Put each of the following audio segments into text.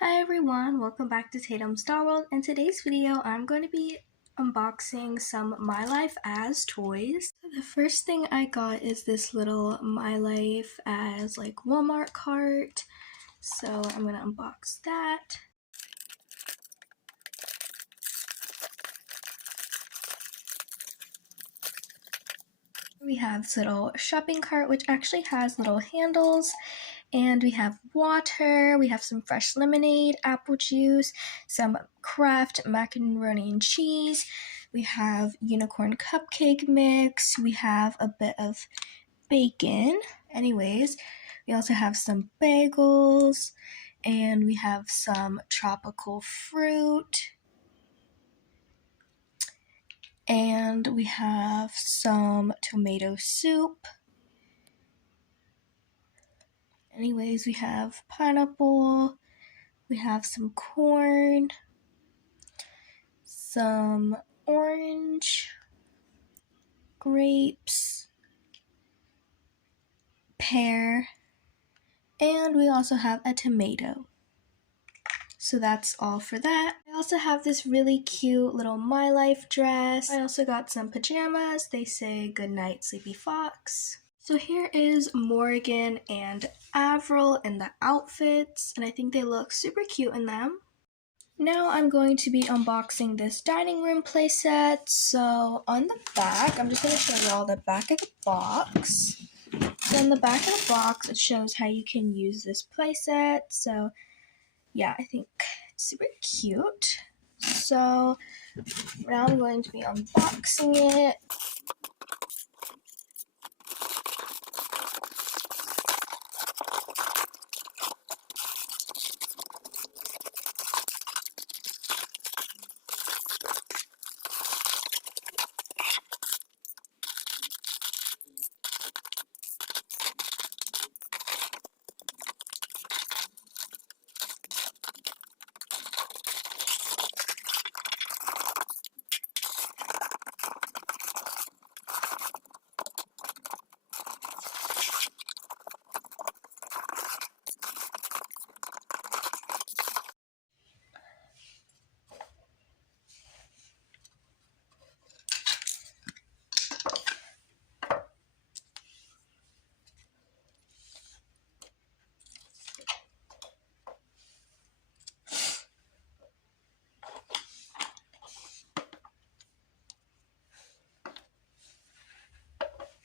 Hi everyone, welcome back to Tatum Star World. In today's video, I'm going to be unboxing some My Life As toys. The first thing I got is this little My Life As Walmart cart. So I'm going to unbox that. We have this little shopping cart which actually has little handles. And we have water, we have some fresh lemonade, apple juice, some Kraft macaroni and cheese, we have unicorn cupcake mix, we have a bit of bacon. Anyways, we also have some bagels, and we have some tropical fruit, and we have some tomato soup. Anyways, we have pineapple, we have some corn, some orange, grapes, pear, and we also have a tomato. So that's all for that. I also have this really cute little My Life dress. I also got some pajamas. They say good night, sleepy fox. So here is Morgan and Avril in the outfits, and I think they look super cute in them. Now I'm going to be unboxing this dining room playset. So on the back, I'm just going to show you all the back of the box. So in the back of the box, it shows how you can use this playset. So yeah, I think it's super cute. So now I'm going to be unboxing it.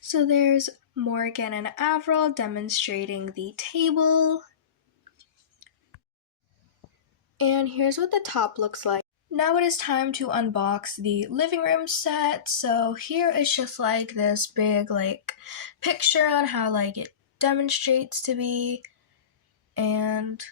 So there's Morgan and Avril demonstrating the table. And here's what the top looks like. Now it is time to unbox the living room set. So here is just this big picture on how it demonstrates to be. And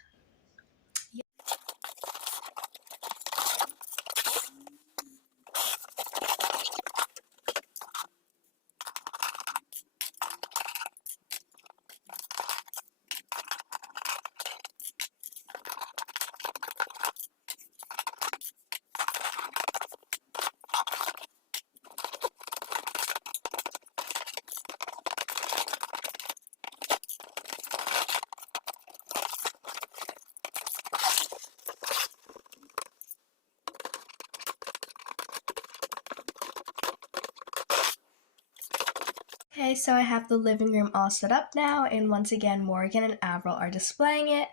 okay, so I have the living room all set up now, and once again, Morgan and Avril are displaying it.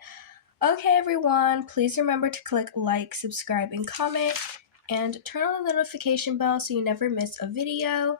Okay, everyone, please remember to click like, subscribe, and comment, and turn on the notification bell so you never miss a video.